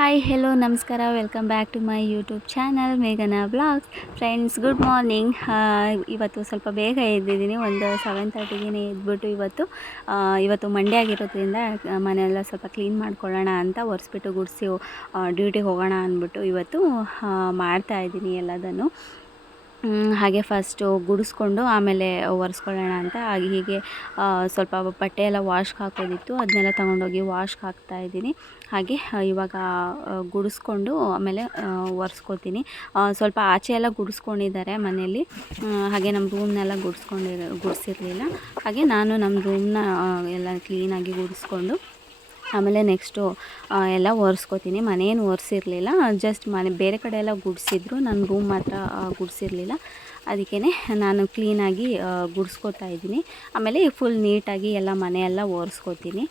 Hi hello ನಮಸ್ಕಾರ welcome back to my YouTube channel ಮೇಘನಾ blogs. Friends good morning. ಇವತ್ತು ಸ್ವಲ್ಪ ಬೇಗ ಎದ್ದಿದ್ದೀನಿ, ಒಂದು 7:30ಗೆ ಎದ್ಬಿಟ್ಟು ಇವತ್ತು ಮಂಡೇ ಆಗಿರೋದ್ರಿಂದ ಮನೆಯೆಲ್ಲ ಸ್ವಲ್ಪ ಕ್ಲೀನ್ ಮಾಡ್ಕೊಳ್ಳೋಣ ಅಂತ ಒರೆಸ್ಬಿಟ್ಟು ಗುಡಿಸಿ ಡ್ಯೂಟಿಗೆ ಹೋಗೋಣ ಅಂದ್ಬಿಟ್ಟು ಇವತ್ತು ಮಾಡ್ತಾಯಿದ್ದೀನಿ ಎಲ್ಲದನ್ನು. ಹಾಗೆ ಫಸ್ಟು ಗುಡಿಸ್ಕೊಂಡು ಆಮೇಲೆ ಒರೆಸ್ಕೊಳ್ಳೋಣ ಅಂತ ಹೀಗೆ ಸ್ವಲ್ಪ ಬಟ್ಟೆ ಎಲ್ಲ ವಾಶ್ಗೆ ಹಾಕೋದಿತ್ತು, ಅದನ್ನೆಲ್ಲ ತೊಗೊಂಡೋಗಿ ವಾಶ್ಗೆ ಹಾಕ್ತಾಯಿದ್ದೀನಿ. ಹಾಗೆ ಇವಾಗ ಗುಡಿಸ್ಕೊಂಡು ಆಮೇಲೆ ಒರೆಸ್ಕೋತೀನಿ. ಸ್ವಲ್ಪ ಆಚೆ ಎಲ್ಲ ಗುಡಿಸ್ಕೊಂಡಿದ್ದಾರೆ ಮನೆಯಲ್ಲಿ, ಹಾಗೆ ನಮ್ಮ ರೂಮ್ನೆಲ್ಲ ಗುಡಿಸಿರಲಿಲ್ಲ. ಹಾಗೆ ನಾನು ನಮ್ಮ ರೂಮ್ನ ಎಲ್ಲ ಕ್ಲೀನಾಗಿ ಗುಡಿಸ್ಕೊಂಡು ಆಮೇಲೆ ನೆಕ್ಸ್ಟು ಎಲ್ಲ ಒರೆಸ್ಕೋತೀನಿ. ಮನೇನು ಒರೆಸಿರಲಿಲ್ಲ, ಜಸ್ಟ್ ಬೇರೆ ಕಡೆ ಎಲ್ಲ ಗುಡಿಸಿದ್ರು, ನನ್ನ ರೂಮ್ ಮಾತ್ರ ಗುಡಿಸಿರಲಿಲ್ಲ. ಅದಕ್ಕೇ ನಾನು ಕ್ಲೀನಾಗಿ ಗುಡಿಸ್ಕೋತಾ ಇದ್ದೀನಿ. ಆಮೇಲೆ ಫುಲ್ ನೀಟಾಗಿ ಎಲ್ಲ ಮನೆಯೆಲ್ಲ ಒರೆಸ್ಕೋತೀನಿ.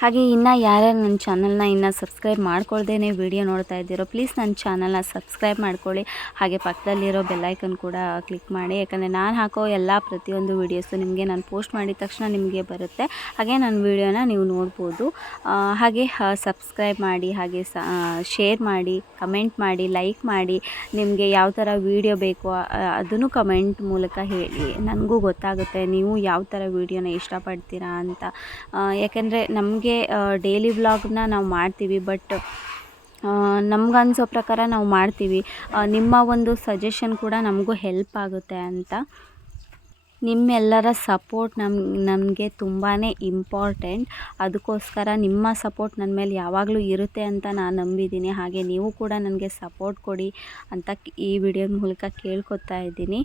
ಹಾಗೆ ಇನ್ನು ಯಾರ್ಯಾರು ನನ್ನ ಚಾನಲ್ನ ಇನ್ನೂ ಸಬ್ಸ್ಕ್ರೈಬ್ ಮಾಡ್ಕೊಳ್ದೇ ವಿಡಿಯೋ ನೋಡ್ತಾ ಇದ್ದೀರೋ ಪ್ಲೀಸ್ ನನ್ನ ಚಾನಲ್ನ ಸಬ್ಸ್ಕ್ರೈಬ್ ಮಾಡ್ಕೊಳ್ಳಿ. ಹಾಗೆ ಪಕ್ಕದಲ್ಲಿರೋ ಬೆಲ್ಲೈಕನ್ ಕೂಡ ಕ್ಲಿಕ್ ಮಾಡಿ, ಯಾಕಂದರೆ ನಾನು ಹಾಕೋ ಪ್ರತಿಯೊಂದು ವೀಡಿಯೋಸು ನಿಮಗೆ ನಾನು ಪೋಸ್ಟ್ ಮಾಡಿದ ತಕ್ಷಣ ನಿಮಗೆ ಬರುತ್ತೆ. ಹಾಗೆ ನನ್ನ ವೀಡಿಯೋನ ನೀವು ನೋಡ್ಬೋದು. ಹಾಗೆ ಸಬ್ಸ್ಕ್ರೈಬ್ ಮಾಡಿ, ಹಾಗೆ ಶೇರ್ ಮಾಡಿ, ಕಮೆಂಟ್ ಮಾಡಿ, ಲೈಕ್ ಮಾಡಿ. ನಿಮಗೆ ಯಾವ ಥರ ವೀಡಿಯೋ ಬೇಕು ಅದನ್ನು ಕಮೆಂಟ್ ಮೂಲಕ ಹೇಳಿ, ನನಗೂ ಗೊತ್ತಾಗುತ್ತೆ ನೀವು ಯಾವ ಥರ ವೀಡಿಯೋನ ಇಷ್ಟಪಡ್ತೀರಾ ಅಂತ. ಯಾಕೆಂದರೆ ನಮಗೆ ಡೈಲಿ ವ್ಲಾಗ್ನ ನಾವು ಮಾಡ್ತೀವಿ, ಬಟ್ ನಮ್ಗನ್ಸೋ ಪ್ರಕಾರ ನಾವು ಮಾಡ್ತೀವಿ. ನಿಮ್ಮ ಒಂದು ಸಜೆಷನ್ ಕೂಡ ನಮಗೂ ಹೆಲ್ಪ್ ಆಗುತ್ತೆ ಅಂತ. ನಿಮ್ಮೆಲ್ಲರ ಸಪೋರ್ಟ್ ನಮಗೆ ತುಂಬಾ ಇಂಪಾರ್ಟೆಂಟ್. ಅದಕ್ಕೋಸ್ಕರ ನಿಮ್ಮ ಸಪೋರ್ಟ್ ನನ್ನ ಮೇಲೆ ಯಾವಾಗಲೂ ಇರುತ್ತೆ ಅಂತ ನಾನು ನಂಬಿದ್ದೀನಿ. ಹಾಗೆ ನೀವು ಕೂಡ ನನಗೆ ಸಪೋರ್ಟ್ ಕೊಡಿ ಅಂತ ಈ ವಿಡಿಯೋ ಮೂಲಕ ಕೇಳ್ಕೊತಾ ಇದ್ದೀನಿ.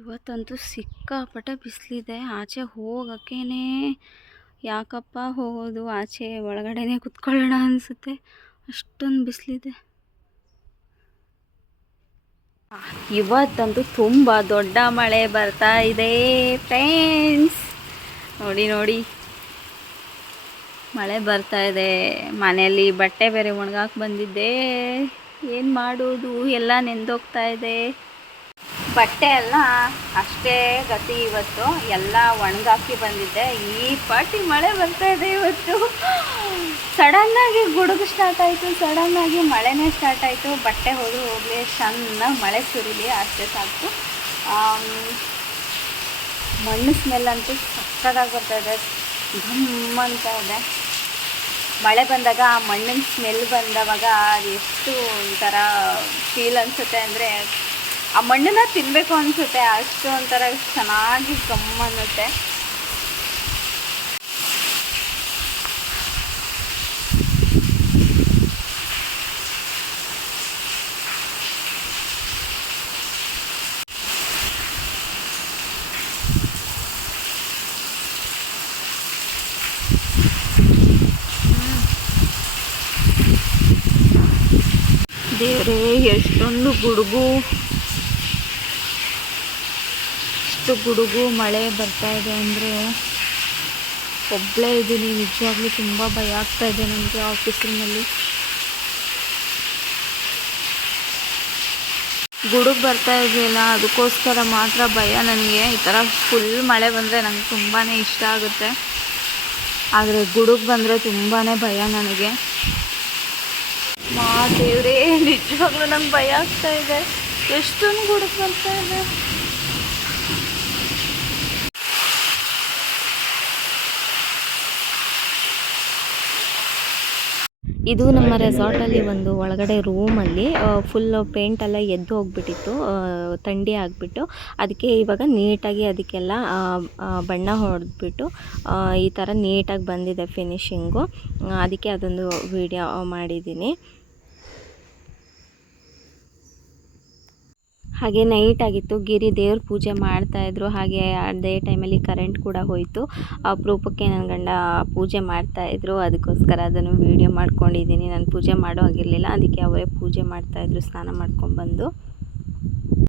ಇವತ್ತಂತೂ ಸಿಕ್ಕಾಪಟ್ಟೆ ಬಿಸಿಲಿದೆ. ಆಚೆ ಹೋಗೋಕ್ಕೇ ಯಾಕಪ್ಪ ಹೋಗೋದು, ಆಚೆ ಒಳಗಡೆನೇ ಕುತ್ಕೊಳ್ಳೋಣ ಅನಿಸುತ್ತೆ, ಅಷ್ಟೊಂದು ಬಿಸಿಲಿದೆ. ಇವತ್ತಂತೂ ತುಂಬ ದೊಡ್ಡ ಮಳೆ ಬರ್ತಾ ಇದೆ ಫ್ರೆಂಡ್ಸ್. ನೋಡಿ ಮಳೆ ಬರ್ತಾ ಇದೆ. ಮನೆಯಲ್ಲಿ ಬಟ್ಟೆ ಬೇರೆ ಒಣಗಾಕಿ ಬಂದಿದ್ದೆ, ಏನು ಮಾಡೋದು, ಎಲ್ಲ ನೆಂದೋಗ್ತಾ ಇದೆ. ಬಟ್ಟೆ ಎಲ್ಲ ಅಷ್ಟೇ ಗತಿ. ಇವತ್ತು ಎಲ್ಲ ಒಣಗಾಕಿ ಬಂದಿದ್ದೆ, ಈ ಪಾಟಿ ಮಳೆ ಬರ್ತಾ ಇದೆ. ಇವತ್ತು ಸಡನ್ನಾಗಿ ಗುಡುಗು ಸ್ಟಾರ್ಟ್ ಆಯಿತು, ಸಡನ್ನಾಗಿ ಮಳೆನೇ ಸ್ಟಾರ್ಟ್ ಆಯಿತು. ಬಟ್ಟೆ ಹೋಗಲಿ, ಚೆನ್ನಾಗಿ ಮಳೆ ಸುರಿಲಿ, ಅಷ್ಟೇ ಸಾಕು. ಮಣ್ಣು ಸ್ಮೆಲ್ ಅಂತೂ ಸಕ್ಕತ್ತಾಗಿ ಬರ್ತಾಯಿದೆ, ಘಮ್ ಅಂತ ಇದೆ. ಮಳೆ ಬಂದಾಗ ಆ ಮಣ್ಣಿನ ಸ್ಮೆಲ್ ಬಂದವಾಗ ಅದು ಎಷ್ಟು ಒಂಥರ ಫೀಲ್ ಅನಿಸುತ್ತೆ ಅಂದರೆ ಆ ಮಣ್ಣನ್ನ ತಿನ್ನಬೇಕು ಅನಿಸುತ್ತೆ, ಅಷ್ಟು ಒಂಥರ ಚೆನ್ನಾಗಿ ಗಮ್ ಅನ್ನುತ್ತೆ. ದೇವರೇ, ಎಷ್ಟೊಂದು ಗುಡುಗು, ಎಷ್ಟು ಗುಡುಗು ಮಳೆ ಬರ್ತಾ ಇದೆ ಅಂದರೆ ಒಬ್ಬಳೇ ಇದ್ದೀನಿ. ನಿಜವಾಗ್ಲೂ ತುಂಬ ಭಯ ಆಗ್ತಾ ಇದೆ ನನಗೆ ಆಫೀಸಿನಲ್ಲಿ. ಗುಡುಗು ಬರ್ತಾ ಇದೆಯಲ್ಲ, ಅದಕ್ಕೋಸ್ಕರ ಮಾತ್ರ ಭಯ ನನಗೆ. ಈ ಥರ ಫುಲ್ ಮಳೆ ಬಂದರೆ ನಂಗೆ ತುಂಬಾ ಇಷ್ಟ ಆಗುತ್ತೆ, ಆದರೆ ಗುಡುಗು ಬಂದರೆ ತುಂಬಾ ಭಯ ನನಗೆ. ದೇವ್ರೇ, ನಿಜವಾಗ್ಲೂ ನಂಗೆ ಭಯ ಆಗ್ತಾ ಇದೆ. ಎಷ್ಟೊಂದು ಗುಡುಗು ಬರ್ತಾ ಇದೆ. ಇದು ನಮ್ಮ ರೆಸಾರ್ಟಲ್ಲಿ ಒಂದು ಒಳಗಡೆ ರೂಮಲ್ಲಿ ಫುಲ್ ಪೇಂಟೆಲ್ಲ ಎದ್ದು ಹೋಗ್ಬಿಟ್ಟಿತ್ತು, ಥಂಡಿ ಆಗಿಬಿಟ್ಟು. ಅದಕ್ಕೆ ಇವಾಗ ನೀಟಾಗಿ ಅದಕ್ಕೆಲ್ಲ ಬಣ್ಣ ಹೊಡೆದ್ಬಿಟ್ಟು ಈ ಥರ ನೀಟಾಗಿ ಬಂದಿದೆ ಫಿನಿಶಿಂಗು. ಅದಕ್ಕೆ ಅದೊಂದು ವಿಡಿಯೋ ಮಾಡಿದ್ದೀನಿ. ಹಾಗೆ ನೈಟ್ ಆಗಿತ್ತು, ಗಿರಿ ದೇವ್ರ ಪೂಜೆ ಮಾಡ್ತಾಯಿದ್ರು. ಹಾಗೆ ಅದೇ ಟೈಮಲ್ಲಿ ಕರೆಂಟ್ ಕೂಡ ಹೋಯಿತು. ಅಪರೂಪಕ್ಕೆ ನನ್ನ ಗಂಡ ಪೂಜೆ ಮಾಡ್ತಾಯಿದ್ರು, ಅದಕ್ಕೋಸ್ಕರ ಅದನ್ನು ವೀಡಿಯೋ ಮಾಡ್ಕೊಂಡಿದ್ದೀನಿ. ನಾನು ಪೂಜೆ ಮಾಡೋ ಆಗಿರಲಿಲ್ಲ, ಅದಕ್ಕೆ ಅವರೇ ಪೂಜೆ ಮಾಡ್ತಾಯಿದ್ರು ಸ್ನಾನ ಮಾಡ್ಕೊಂಡ್ಬಂದು.